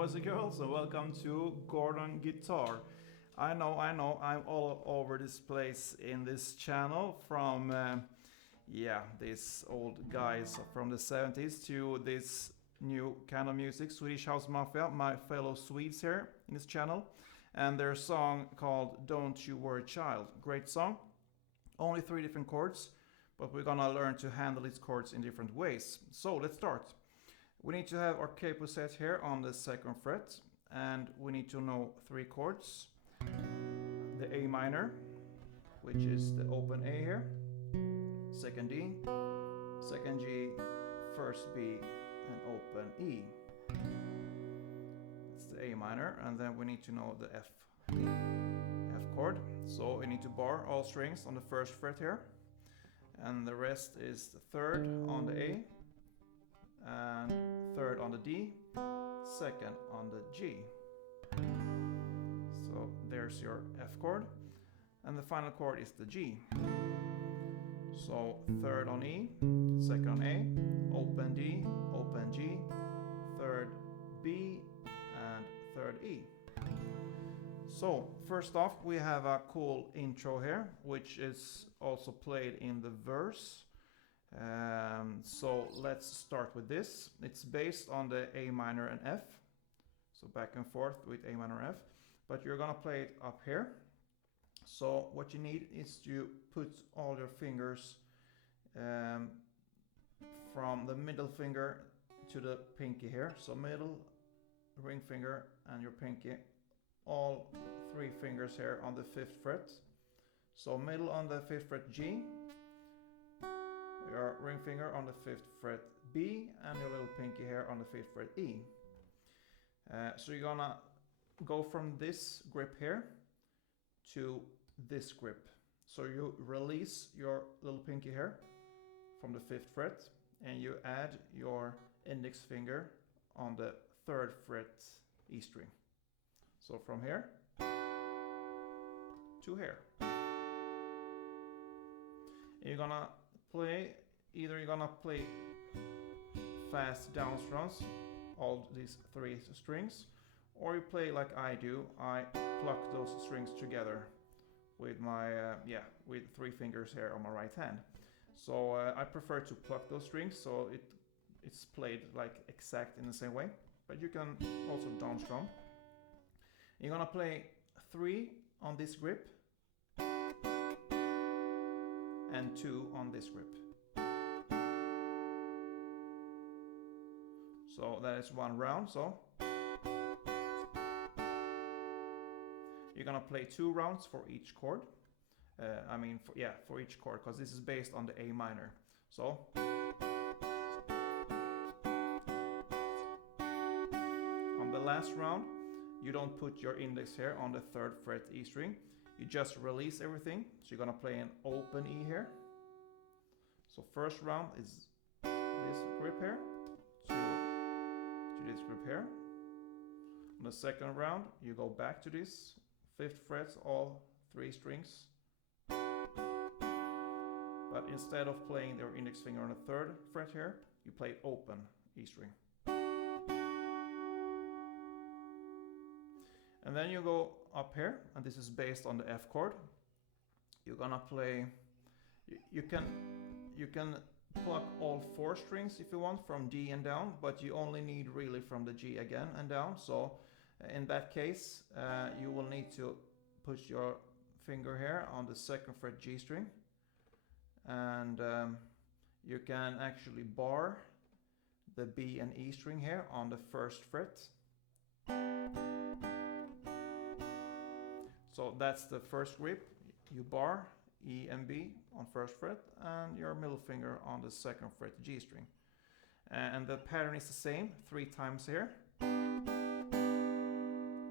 boys and girls, and welcome to Gordon Guitar. I know, I'm all over this place in this channel from, these old guys from the 70s to this new kind of music, Swedish House Mafia, my fellow Swedes here in this channel, and their song called Don't You Worry Child. Great song, only 3 different chords, but we're gonna learn to handle these chords in different ways. So let's start. We need to have our capo set here on the 2nd fret, and we need to know 3 chords. The A minor, which is the open A here, 2nd D, 2nd G, 1st B, and open E. That's the A minor, and then we need to know the F chord. So we need to bar all strings on the 1st fret here, and the rest is the 3rd on the A, and 3rd on the D, 2nd on the G. So there's your F chord, and the final chord is the G. So 3rd on E, 2nd on A, open D, open G, 3rd B, and 3rd E. So first off, we have a cool intro here, which is also played in the verse. So let's start with this. It's based on the A minor and F, so back and forth with A minor and F, but you're gonna play it up here. So what you need is to put all your fingers from the middle finger to the pinky here. So middle, ring finger, and your pinky, all 3 fingers here on the 5th fret. So middle on the 5th fret G, your ring finger on the 5th fret B, and your little pinky here on the 5th fret E. So you're gonna go from this grip here to this grip. So you release your little pinky here from the 5th fret, and you add your index finger on the 3rd fret E string. So from here to here. You're gonna play, you're gonna play fast down strums, all these 3 strings, or you play like I do. I pluck those strings together with my with 3 fingers here on my right hand. So I prefer to pluck those strings, so it's played like exact in the same way, but you can also down strum. You're gonna play 3 on this grip and 2 on this grip. So that is 1 round. So you're gonna play 2 rounds for each chord. For each chord, because this is based on the A minor. So on the last round, you don't put your index here on the 3rd fret E string. You just release everything. So you're gonna play an open E here. So first round is this grip here to this grip here. On the 2nd round, you go back to this 5th fret, all 3 strings. But instead of playing your index finger on the 3rd fret here, you play open E string. And then you go up here, and this is based on the F chord. You're gonna play, you can pluck all 4 strings if you want from D and down, but you only need really from the G again and down. So in that case, you will need to put your finger here on the 2nd fret G string, and you can actually bar the B and E string here on the 1st fret. So that's the first grip. You bar E and B on 1st fret, and your middle finger on the 2nd fret G string. And the pattern is the same 3 times here.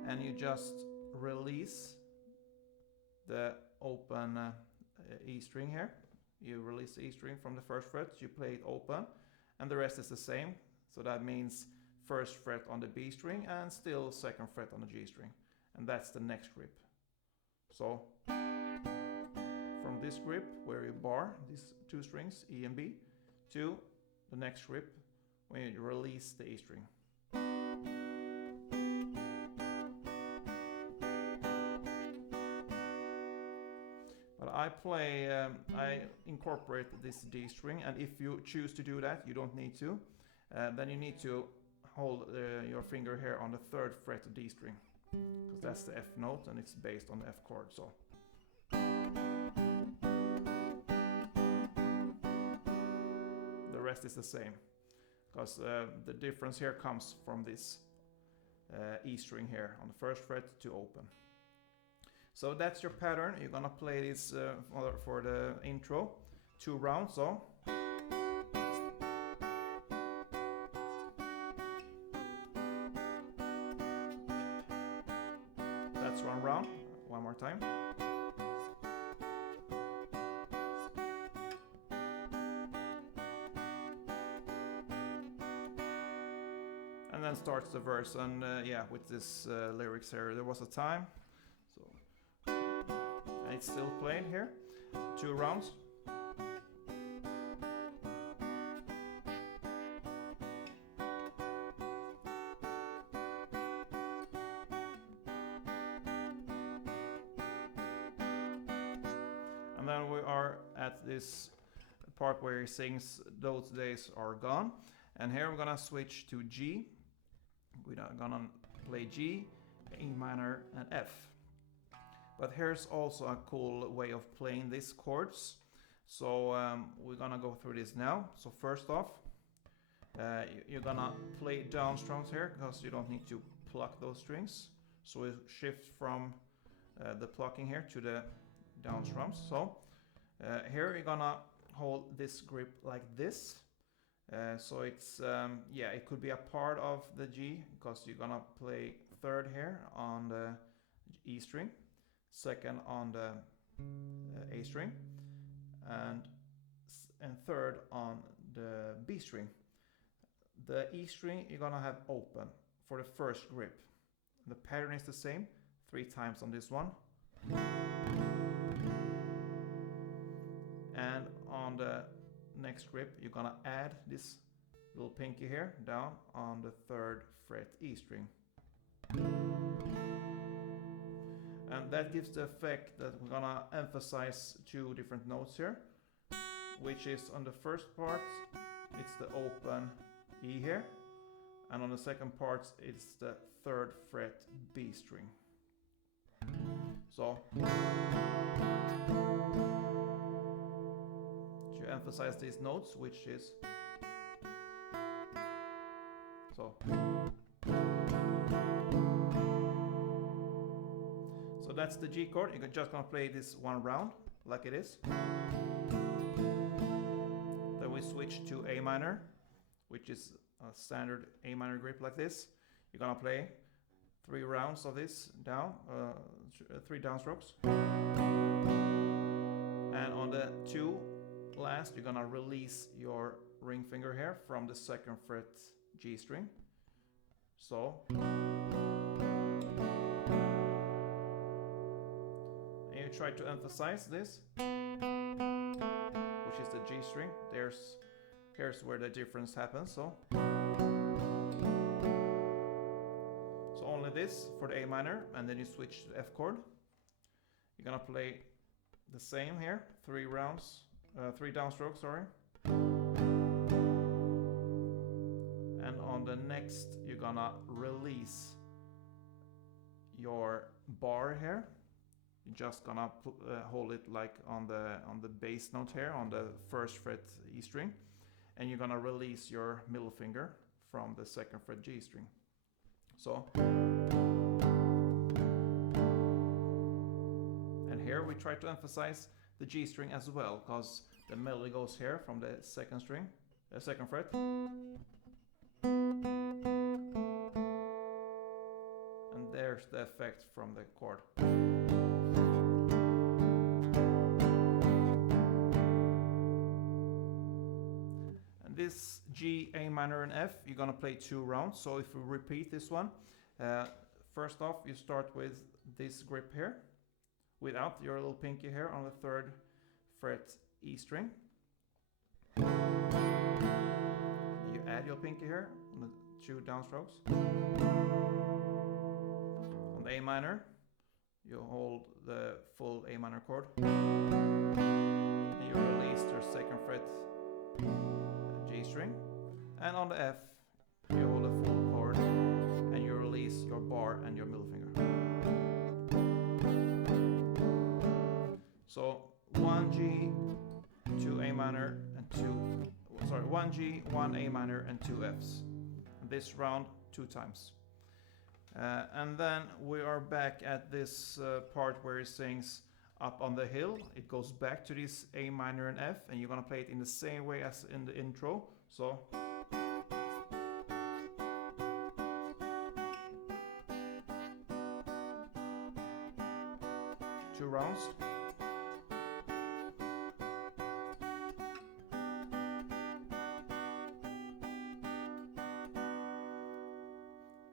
And you just release the open E string here. You release the E string from the 1st fret, you play it open, and the rest is the same. So that means 1st fret on the B string and still 2nd fret on the G string. And that's the next grip. So from this grip where you bar these 2 strings, E and B, to the next grip when you release the E string. But I incorporate this D string, and if you choose to do that, you don't need to. Then you need to hold your finger here on the 3rd fret D string, because that's the F note and it's based on the F chord. So the rest is the same, because the difference here comes from this E string here on the 1st fret to open. So that's your pattern. You're gonna play this for the intro, 2 rounds. So that's 1 round. One more time. And then starts the verse, and yeah, with this lyrics here. There was a time, so and it's still played here. 2 rounds. And then we are at this part where he sings "Those Days Are Gone," and here we're gonna switch to G. We're gonna play G, A minor, and F. But here's also a cool way of playing these chords. So we're gonna go through this now. So first off, you're gonna play down strums here, because you don't need to pluck those strings. So we shift from the plucking here to the down strums. So here you're gonna hold this grip like this. So it's, yeah, it could be a part of the G, because you're gonna play 3rd here on the E string, 2nd on the A string, and 3rd on the B string. The E string you're gonna have open for the 1st grip. The pattern is the same, 3 times on this one. And on the next grip you're gonna add this little pinky here down on the 3rd fret E string. And that gives the effect that we're gonna emphasize 2 different notes here, which is on the 1st part it's the open E here, and on the 2nd part it's the 3rd fret B string. So to emphasize these notes, which is so. So that's the G chord. You're just gonna play this 1 round like it is. Then we switch to A minor, which is a standard A minor grip like this. You're gonna play 3 rounds of this down, 3 downstrokes. And on the 2 last, you're gonna release your ring finger here from the 2nd fret G string. So, and you try to emphasize this, which is the G string. Here's where the difference happens. So only this for the A minor, and then you switch to F chord. You're gonna play the same here, 3 rounds, 3 downstrokes, sorry. And on the next, you're gonna release your bar here. You're just gonna hold it like on the bass note here, on the 1st fret E string, and you're gonna release your middle finger from the 2nd fret G string. So, and here we try to emphasize the G string as well, because the melody goes here from the 2nd string, the 2nd fret. And there's the effect from the chord. And this G, A minor, and F, you're gonna play 2 rounds. So if we repeat this one, first off, you start with this grip here, without your little pinky here on the 3rd fret E string. You add your pinky here on the 2 downstrokes. On the A minor, you hold the full A minor chord. And you release your 2nd fret G string. And on the F, you hold the full chord and you release your bar and your middle finger. So 1 G, 2 A minor, and 1 G, 1 A minor, and 2 Fs. This round 2 times. And then we are back at this part where he sings Up on the Hill. It goes back to this A minor and F, and you're gonna play it in the same way as in the intro. So 2 rounds.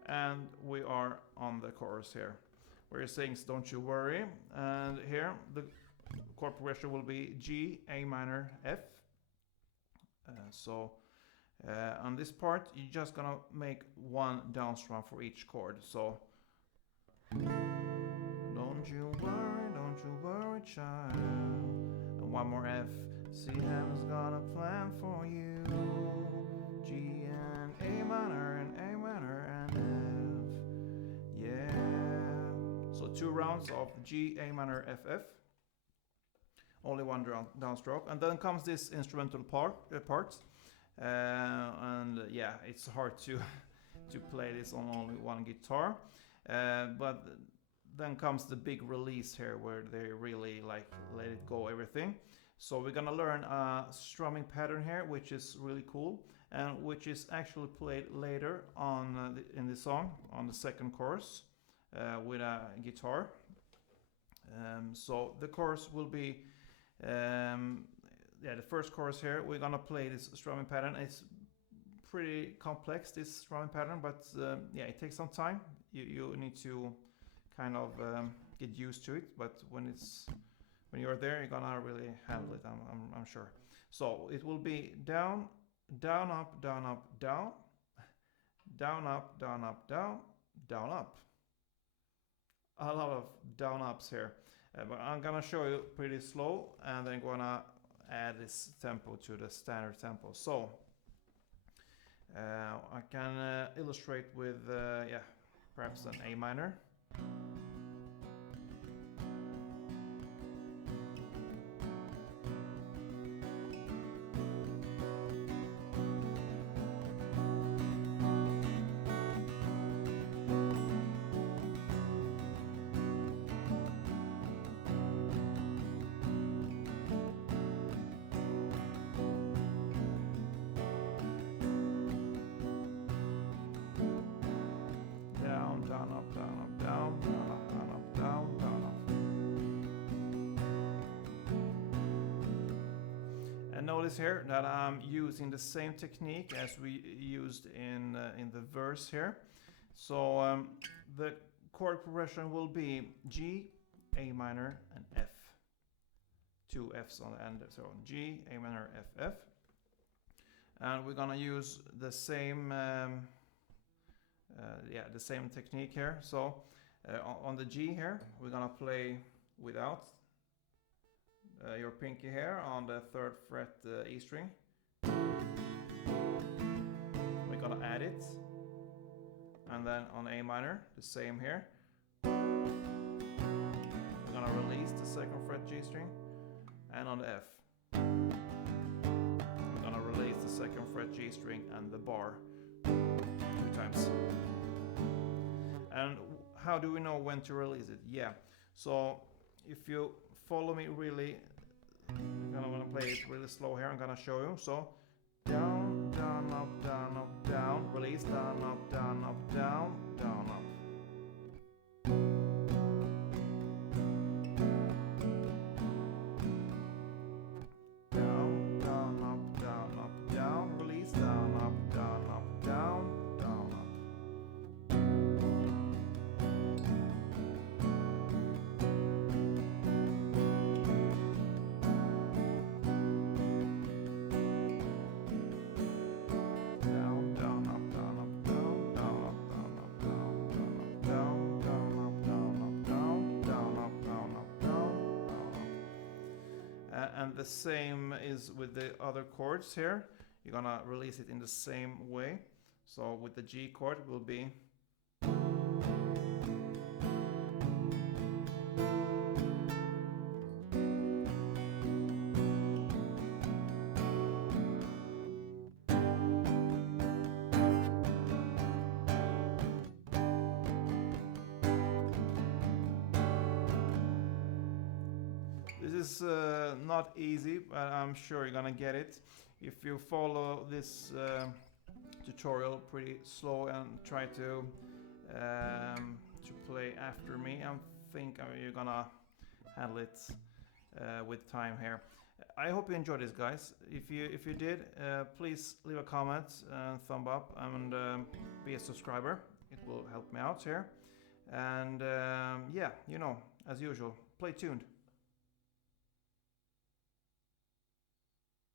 And we are on the chorus here, where he sings Don't You Worry. And here the chord progression will be G, A minor, F. On this part, you're just gonna make 1 down strum for each chord. So don't you worry, child. And 1 more F. See, heaven's got a plan for you. G and A minor and A minor and F. Yeah. So 2 rounds of G, A minor, F, F. Only 1 downstroke. And then comes this instrumental part. Yeah, it's hard to play this on only 1 guitar. But then comes the big release here, where they really like let it go, everything. So we're gonna learn a strumming pattern here, which is really cool, and which is actually played later on in the song, on the 2nd chorus, with a guitar. So the chorus will be, the 1st chorus here. We're gonna play this strumming pattern. It's pretty complex, this strumming pattern, but yeah, it takes some time. You need to kind of get used to it, but when you're there, you're gonna really handle it, I'm sure. So it will be down, down, up, down, up, down, down, up, down, up, down, down, up. A lot of down ups here, but I'm gonna show you pretty slow, and then gonna add this tempo to the standard tempo. So I can illustrate with yeah, perhaps an A minor. Notice here that I'm using the same technique as we used in the verse here. So the chord progression will be G, A minor, and F. 2 Fs on the end. So G, A minor, F, F. And we're gonna use the same the same technique here. So on the G here, we're gonna play without your pinky here on the 3rd fret E string. We're gonna add it, and then on A minor, the same here. We're gonna release the 2nd fret G string, and on the F, we're gonna release the 2nd fret G string and the bar 2 times. And how do we know when to release it? Yeah, so if you follow me really, I'm gonna play it really slow here. I'm gonna show you. So down, down, up, down, up, down, release, down, up, down, up, down, down, up. Down, down, up, down, up, down, release, down, up, down, up, down, down, up. And the same is with the other chords here. You're gonna release it in the same way. So with the G chord it will be This is not easy, but I'm sure you're gonna get it if you follow this tutorial pretty slow and try to play after me. I think you're gonna handle it with time here. I hope you enjoyed this, guys. If you did, please leave a comment, thumb up, and be a subscriber. It will help me out here. And yeah, you know, as usual, play tuned.